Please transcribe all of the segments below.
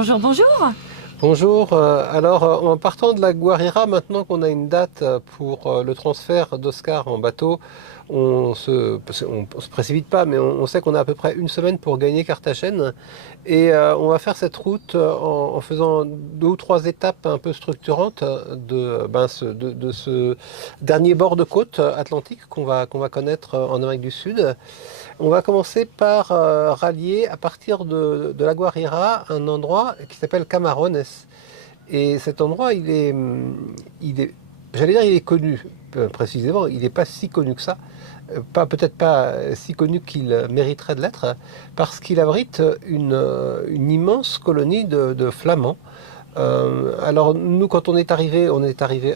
Bonjour, bonjour. Bonjour, en partant de la Guarira, maintenant qu'on a une date pour le transfert d'Oscar en bateau, on se précipite pas, mais on sait qu'on a à peu près une semaine pour gagner Carthagène. Et on va faire cette route en faisant 2 ou 3 étapes un peu structurantes de ce dernier bord de côte atlantique qu'on va connaître en Amérique du Sud. On va commencer par rallier à partir de la Guarira un endroit qui s'appelle Camarones. Et cet endroit, j'allais dire, il est connu, précisément, il n'est pas si connu que ça, peut-être pas si connu qu'il mériterait de l'être, parce qu'il abrite une immense colonie de flamands. Alors nous, quand on est arrivé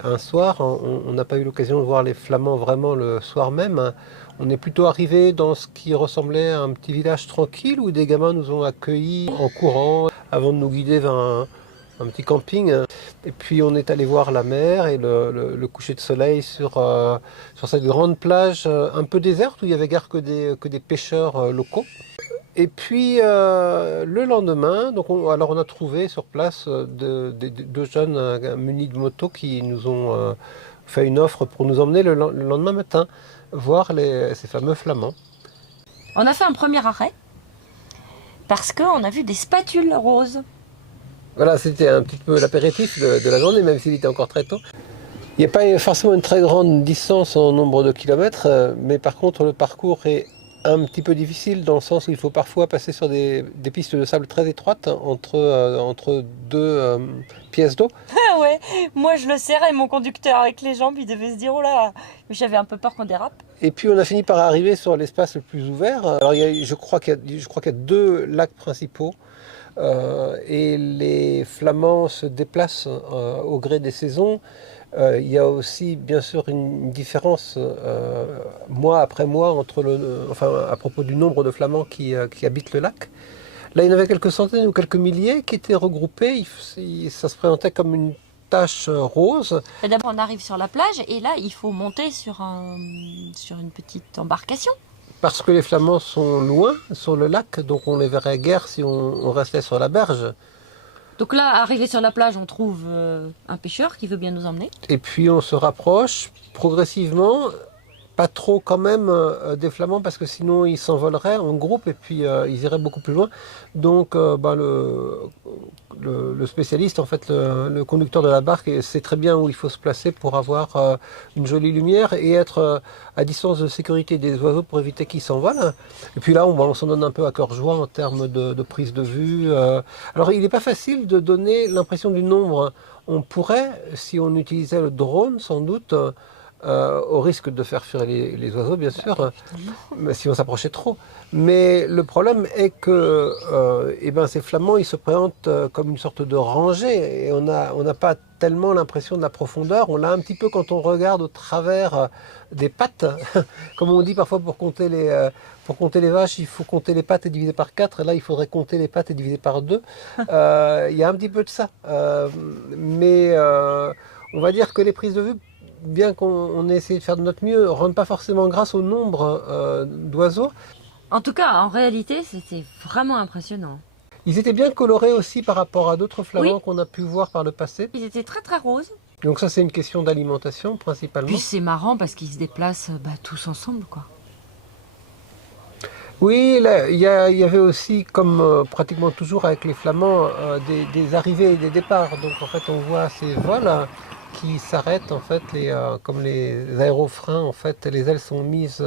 un soir, on n'a pas eu l'occasion de voir les flamands vraiment le soir même. On est plutôt arrivé dans ce qui ressemblait à un petit village tranquille où des gamins nous ont accueillis en courant avant de nous guider vers un petit camping. Et puis on est allé voir la mer et le coucher de soleil sur cette grande plage un peu déserte où il y avait guère que des pêcheurs locaux. Et puis le lendemain, alors on a trouvé sur place deux jeunes munis de moto qui nous ont fait une offre pour nous emmener le lendemain matin voir ces fameux flamands. On a fait un premier arrêt parce qu'on a vu des spatules roses. Voilà, c'était un petit peu l'apéritif de la journée, même s'il était encore très tôt. Il n'y a pas forcément une très grande distance en nombre de kilomètres, mais par contre le parcours est un petit peu difficile dans le sens où il faut parfois passer sur des pistes de sable très étroites entre deux pièces d'eau. Ah ouais, moi je le serrais mon conducteur avec les jambes, il devait se dire oh là, mais j'avais un peu peur qu'on dérape. Et puis on a fini par arriver sur l'espace le plus ouvert. Alors je crois qu'il y a 2 lacs principaux. Et les flamands se déplacent au gré des saisons. Il y a aussi bien sûr une différence mois après mois à propos du nombre de flamands qui habitent le lac. Là, il y en avait quelques centaines ou quelques milliers qui étaient regroupés. Ça se présentait comme une tache rose. D'abord on arrive sur la plage et là il faut monter sur une petite embarcation. Parce que les flamands sont loin sur le lac, donc on les verrait guère si on restait sur la berge. Donc là, arrivé sur la plage, on trouve un pêcheur qui veut bien nous emmener. Et puis on se rapproche progressivement, pas trop quand même des flamands parce que sinon ils s'envoleraient en groupe et puis ils iraient beaucoup plus loin. Donc le spécialiste, en fait le conducteur de la barque sait très bien où il faut se placer pour avoir une jolie lumière et être à distance de sécurité des oiseaux pour éviter qu'ils s'envolent. Et puis là on s'en donne un peu à cœur joie en termes de prise de vue. Alors il n'est pas facile de donner l'impression du nombre. On pourrait, si on utilisait le drone sans doute, au risque de faire fuir les oiseaux, bien sûr, si on s'approchait trop. Mais le problème est que ces flamands, ils se présentent comme une sorte de rangée, et on n'a pas tellement l'impression de la profondeur. On l'a un petit peu quand on regarde au travers des pattes. Comme on dit parfois pour compter les vaches, il faut compter les pattes et diviser par 4. Et là, il faudrait compter les pattes et diviser par 2. Il y a un petit peu de ça. Mais on va dire que les prises de vue, bien qu'on ait essayé de faire de notre mieux, rendent pas forcément grâce au nombre d'oiseaux. En tout cas, en réalité, c'était vraiment impressionnant. Ils étaient bien colorés aussi par rapport à d'autres flamands Oui. qu'on a pu voir par le passé. Ils étaient très très roses. Donc ça, c'est une question d'alimentation principalement. Puis c'est marrant parce qu'ils se déplacent tous ensemble, quoi. Oui, là, il y avait aussi, comme pratiquement toujours avec les flamands, des arrivées et des départs. Donc en fait, on voit ces vols qui s'arrêtent en fait, comme les aérofreins en fait, les ailes sont mises,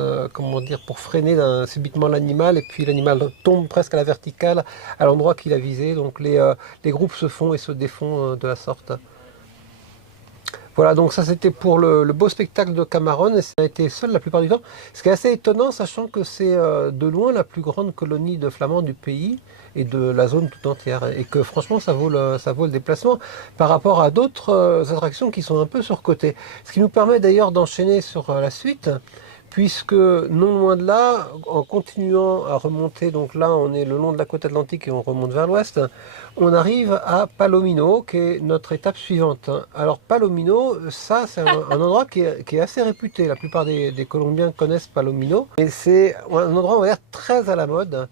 pour freiner subitement l'animal et puis l'animal tombe presque à la verticale à l'endroit qu'il a visé. Donc les groupes se font et se défont de la sorte. Voilà, donc ça c'était pour le beau spectacle de Camarones, et ça a été seul la plupart du temps. Ce qui est assez étonnant, sachant que c'est de loin la plus grande colonie de flamands du pays et de la zone tout entière. Et que franchement, ça vaut le déplacement par rapport à d'autres attractions qui sont un peu surcotées. Ce qui nous permet d'ailleurs d'enchaîner sur la suite, puisque non loin de là, en continuant à remonter, donc là on est le long de la côte atlantique et on remonte vers l'ouest, on arrive à Palomino, qui est notre étape suivante. Alors Palomino, ça c'est un endroit qui est assez réputé, la plupart des Colombiens connaissent Palomino, et c'est un endroit on va dire très à la mode.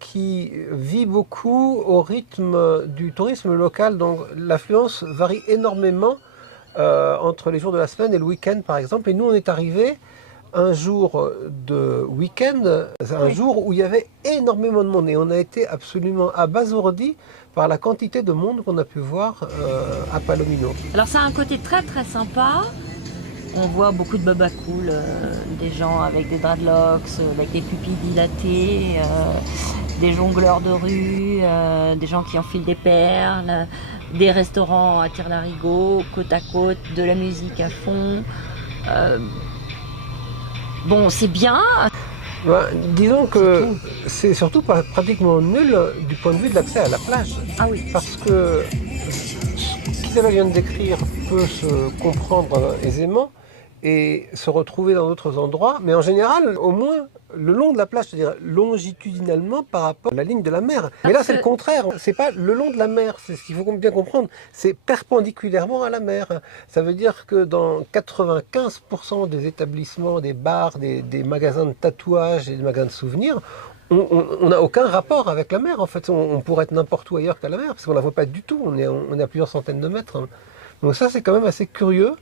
qui vit beaucoup au rythme du tourisme local. Donc l'affluence varie énormément entre les jours de la semaine et le week-end par exemple. Et nous on est arrivé un jour de week-end, un jour où il y avait énormément de monde et on a été absolument abasourdi par la quantité de monde qu'on a pu voir à Palomino. Alors ça a un côté très très sympa. On voit beaucoup de baba cool, des gens avec des dreadlocks, avec des pupilles dilatées, des jongleurs de rue, des gens qui enfilent des perles, des restaurants à tire-larigot, côte à côte, de la musique à fond. Bon, c'est bien. Ben, disons que c'est surtout pratiquement nul du point de vue de l'accès à la plage. Ah oui. Parce que ce qu'Isabelle vient de décrire peut se comprendre aisément et se retrouver dans d'autres endroits, mais en général, au moins le long de la plage, c'est-à-dire longitudinalement par rapport à la ligne de la mer. Mais là, c'est le contraire. C'est pas le long de la mer, c'est ce qu'il faut bien comprendre. C'est perpendiculairement à la mer. Ça veut dire que dans 95% des établissements, des bars, des magasins de tatouages et des magasins de souvenirs, on n'a aucun rapport avec la mer. En fait, on pourrait être n'importe où ailleurs qu'à la mer, parce qu'on la voit pas du tout. On est à plusieurs centaines de mètres. Donc ça, c'est quand même assez curieux.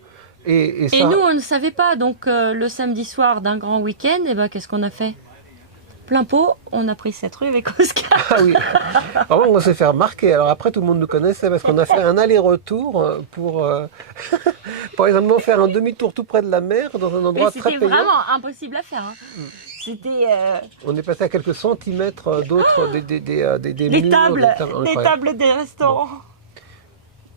Et nous, on ne savait pas. Donc, le samedi soir d'un grand week-end, eh ben, qu'est-ce qu'on a fait? Plein pot, on a pris cette rue avec Oscar. Ah oui, vraiment, on s'est fait remarquer. Alors après, tout le monde nous connaissait parce qu'on a fait un aller-retour pour exemple faire un demi-tour tout près de la mer dans un endroit très payant. C'était vraiment impossible à faire. Hein. C'était. On est passé à quelques centimètres d'autres des les murs, tables des restaurants.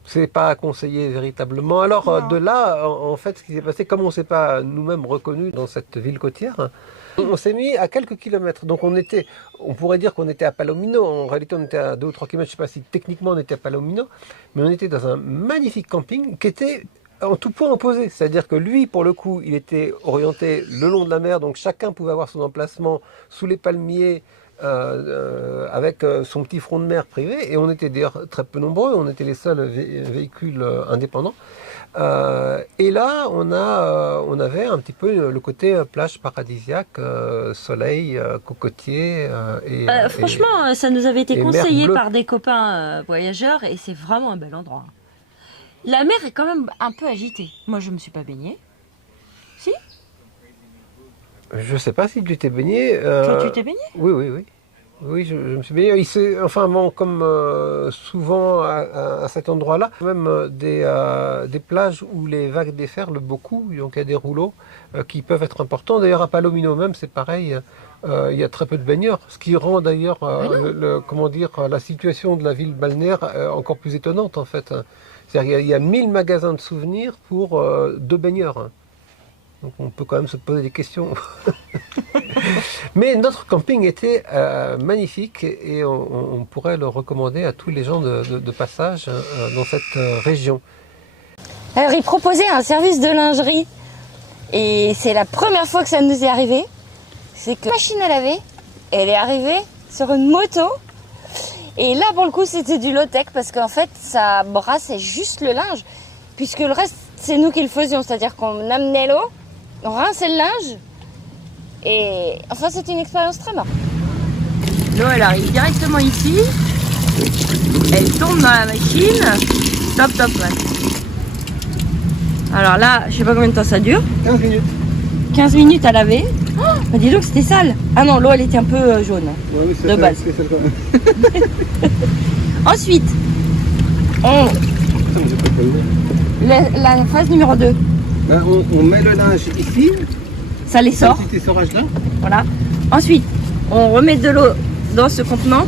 C'est pas à conseiller véritablement. Alors de là, en fait, ce qui s'est passé, comme on ne s'est pas nous-mêmes reconnus dans cette ville côtière, on s'est mis à quelques kilomètres. Donc on pourrait dire qu'on était à Palomino. En réalité, on était à 2 ou 3 kilomètres. Je ne sais pas si techniquement on était à Palomino, mais on était dans un magnifique camping qui était en tout point opposé. C'est-à-dire que lui, pour le coup, il était orienté le long de la mer, donc chacun pouvait avoir son emplacement sous les palmiers, avec son petit front de mer privé, et on était d'ailleurs très peu nombreux, on était les seuls véhicules indépendants. Et là, on avait un petit peu le côté plage paradisiaque, soleil, cocotier. Franchement, ça nous avait été conseillé par des copains voyageurs, et c'est vraiment un bel endroit. La mer est quand même un peu agitée. Moi, je ne me suis pas baignée. Si? Je ne sais pas si tu t'es baigné. Toi, tu t'es baigné? Oui. Oui, je me suis baigné. Enfin, bon, comme souvent à cet endroit-là, même des plages où les vagues déferlent beaucoup, donc il y a des rouleaux qui peuvent être importants. D'ailleurs, à Palomino même, c'est pareil, il y a très peu de baigneurs, ce qui rend d'ailleurs la situation de la ville balnéaire encore plus étonnante en fait. C'est-à-dire qu'il y a 1000 magasins de souvenirs pour 2 baigneurs. Donc on peut quand même se poser des questions. Mais notre camping était magnifique et on pourrait le recommander à tous les gens de passage dans cette région. Alors il proposait un service de lingerie et c'est la première fois que ça nous est arrivé. C'est que la machine à laver, elle est arrivée sur une moto. Et là pour le coup c'était du low-tech parce qu'en fait ça brassait juste le linge. Puisque le reste c'est nous qui le faisions, c'est-à-dire qu'on amenait l'eau, on rinçait le linge. Et enfin, c'est une expérience très marrante. L'eau, elle arrive directement ici. Elle tourne dans la machine. Top, ouais. Alors là, je sais pas combien de temps ça dure. 15 minutes. 15 minutes à laver. Oh, bah dis donc, c'était sale. Ah non, l'eau, elle était un peu jaune. Oui, de base. Ensuite, la phase numéro 2. On met le linge ici. Ça les sort. Petit essorage là. Voilà. Ensuite, on remet de l'eau dans ce contenant,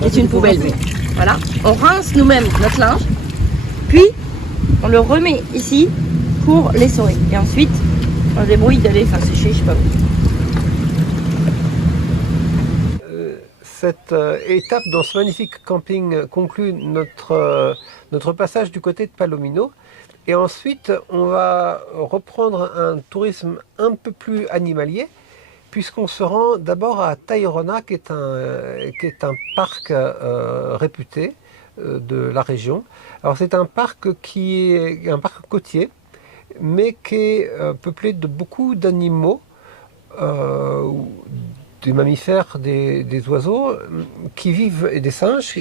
qui est une poubelle. Voilà. On rince nous-mêmes notre linge, puis on le remet ici pour l'essorer. Et ensuite, on débrouille d'aller faire sécher, je sais pas où. Cette étape dans ce magnifique camping conclut notre passage du côté de Palomino. Et ensuite, on va reprendre un tourisme un peu plus animalier, puisqu'on se rend d'abord à Tayrona, qui est un parc réputé de la région. Alors c'est un parc qui est un parc côtier, mais qui est peuplé de beaucoup d'animaux, des mammifères, des oiseaux qui vivent, et des singes,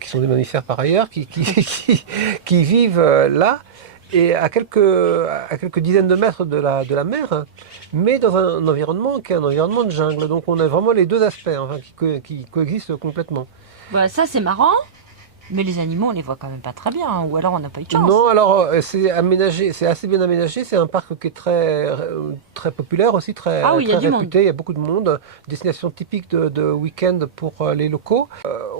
qui sont des mammifères par ailleurs, qui vivent là, et à quelques dizaines de mètres de la mer, mais dans un environnement qui est un environnement de jungle. Donc on a vraiment les deux aspects, enfin, qui coexistent complètement. Bah, ça c'est marrant, mais les animaux on les voit quand même pas très bien, hein, ou alors on n'a pas eu de chance. Non, alors c'est aménagé, c'est assez bien aménagé. C'est un parc qui est très populaire aussi, très, Ah oui, il y a très du réputé. Il y a beaucoup de monde. Destination typique de week-end pour les locaux.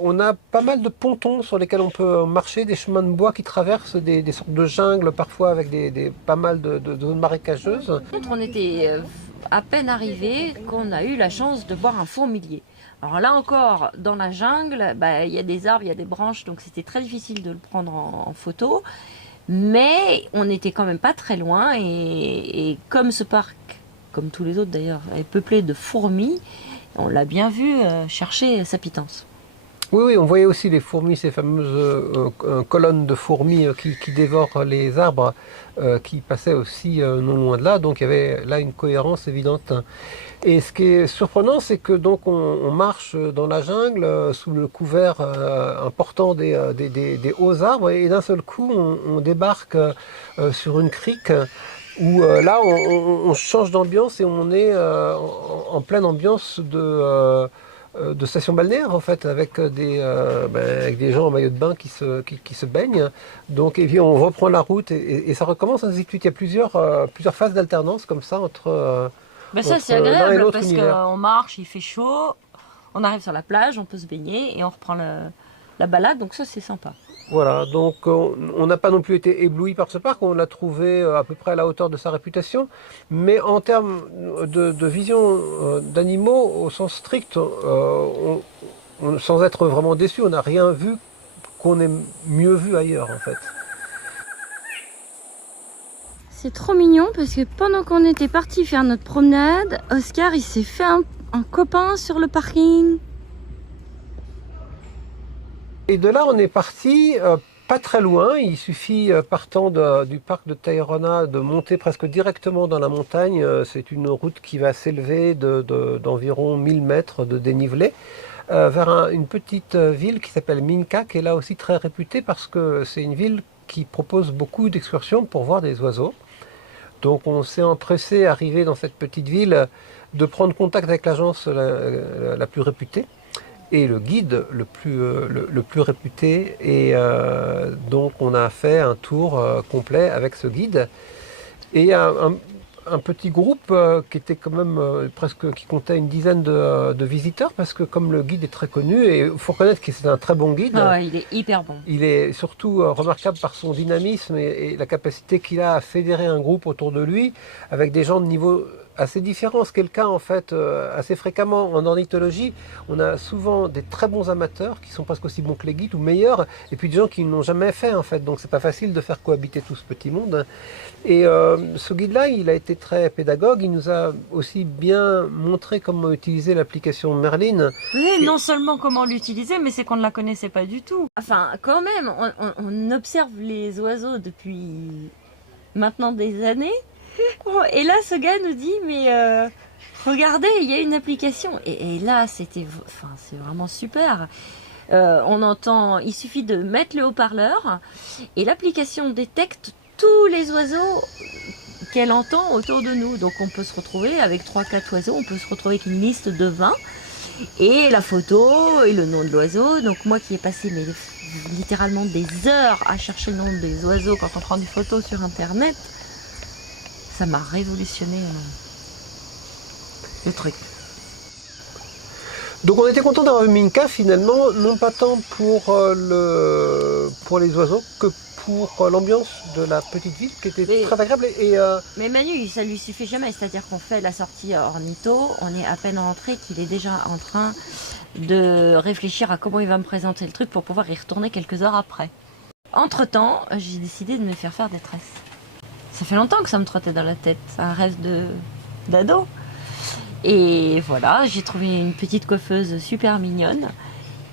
On a pas mal de pontons sur lesquels on peut marcher, des chemins de bois qui traversent des sortes de jungles, parfois avec pas mal de zones marécageuses. On était à peine arrivés qu'on a eu la chance de voir un fourmilier. Alors là encore, dans la jungle, bah, il y a des arbres, il y a des branches, donc c'était très difficile de le prendre en photo. Mais on n'était quand même pas très loin et comme ce parc, comme tous les autres d'ailleurs, est peuplé de fourmis, on l'a bien vu chercher sa pitance. Oui, on voyait aussi les fourmis, ces fameuses colonnes de fourmis qui dévorent les arbres, qui passaient aussi non loin de là. Donc il y avait là une cohérence évidente. Et ce qui est surprenant, c'est que donc on marche dans la jungle sous le couvert important des hauts arbres, et d'un seul coup on débarque sur une crique où là on change d'ambiance et on est en pleine ambiance de station balnéaire en fait, avec avec des gens en maillot de bain qui se baignent. Donc et puis on reprend la route et ça recommence ainsi de suite. Il y a plusieurs phases d'alternance comme ça entre Ben ça c'est agréable parce qu'on marche, il fait chaud, on arrive sur la plage, on peut se baigner et on reprend la balade, donc ça c'est sympa. Voilà, donc on n'a pas non plus été ébloui par ce parc, on l'a trouvé à peu près à la hauteur de sa réputation, mais en termes de vision d'animaux au sens strict, sans être vraiment déçu, on n'a rien vu qu'on ait mieux vu ailleurs en fait. C'est trop mignon parce que pendant qu'on était parti faire notre promenade, Oscar il s'est fait un copain sur le parking. Et de là on est parti pas très loin, il suffit partant du parc de Tayrona de monter presque directement dans la montagne. C'est une route qui va s'élever d'environ 1000 mètres de dénivelé vers une petite ville qui s'appelle Minka, qui est là aussi très réputée parce que c'est une ville qui propose beaucoup d'excursions pour voir des oiseaux. Donc on s'est empressé, arrivé dans cette petite ville, de prendre contact avec l'agence la plus réputée et le guide le plus réputé. Et donc on a fait un tour complet avec ce guide. Et un petit groupe qui était quand même qui comptait une dizaine de visiteurs, parce que comme le guide est très connu, et il faut reconnaître que c'est un très bon guide. Ah ouais, il est hyper bon. Il est surtout remarquable par son dynamisme et la capacité qu'il a à fédérer un groupe autour de lui, avec des gens de niveau assez différents. Ce qui est le cas en fait assez fréquemment en ornithologie. On a souvent des très bons amateurs qui sont presque aussi bons que les guides ou meilleurs, et puis des gens qui n'ont jamais fait en fait. Donc c'est pas facile de faire cohabiter tout ce petit monde. Et ce guide-là, il a été très pédagogue. Il nous a aussi bien montré comment utiliser l'application Merlin. Oui, non seulement comment l'utiliser, mais c'est qu'on ne la connaissait pas du tout. Enfin, quand même, on observe les oiseaux depuis maintenant des années. Et là, ce gars nous dit, mais regardez, il y a une application. Et là, c'est vraiment super. On entend, il suffit de mettre le haut-parleur et l'application détecte tous les oiseaux qu'elle entend autour de nous. Donc on peut se retrouver avec 3-4 oiseaux, on peut se retrouver avec une liste de 20 et la photo et le nom de l'oiseau. Donc moi qui ai passé littéralement des heures à chercher le nom des oiseaux quand on prend des photos sur internet, ça m'a révolutionné le truc. Donc on était content d'avoir vu Minka finalement, non pas tant pour les oiseaux que pour l'ambiance de la petite ville qui était très agréable. Mais Manu, ça lui suffit jamais, c'est-à-dire qu'on fait la sortie ornitho, on est à peine rentré qu'il est déjà en train de réfléchir à comment il va me présenter le truc pour pouvoir y retourner quelques heures après. Entre-temps, j'ai décidé de me faire des tresses. Ça fait longtemps que ça me trottait dans la tête, c'est un rêve d'ado. Et voilà, j'ai trouvé une petite coiffeuse super mignonne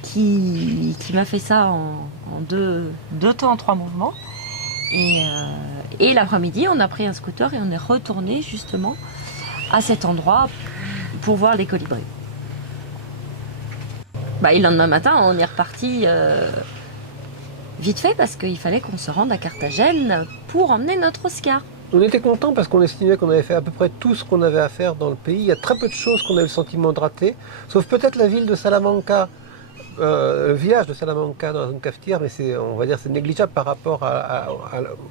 qui m'a fait ça en deux temps, en 3 mouvements. Et l'après-midi, on a pris un scooter et on est retourné justement à cet endroit pour voir les colibris. Et le lendemain matin, on est reparti vite fait parce qu'il fallait qu'on se rende à Carthagène pour emmener notre Oscar. On était content parce qu'on estimait qu'on avait fait à peu près tout ce qu'on avait à faire dans le pays. Il y a très peu de choses qu'on avait le sentiment de rater, sauf peut-être la ville de Salamanca, le village de Salamanca dans une cafetière, mais on va dire, c'est négligeable par rapport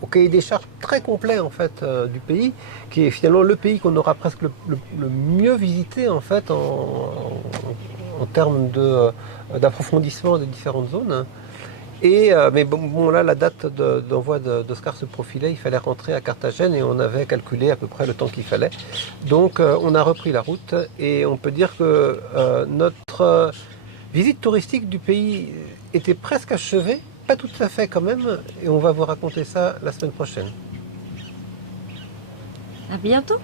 au cahier des charges très complet en fait du pays, qui est finalement le pays qu'on aura presque le mieux visité en fait en termes d'approfondissement des différentes zones. Mais bon, là, la date d'envoi d'Oscar se profilait, il fallait rentrer à Carthagène et on avait calculé à peu près le temps qu'il fallait. Donc, on a repris la route et on peut dire que notre visite touristique du pays était presque achevée, pas tout à fait quand même, et on va vous raconter ça la semaine prochaine. À bientôt.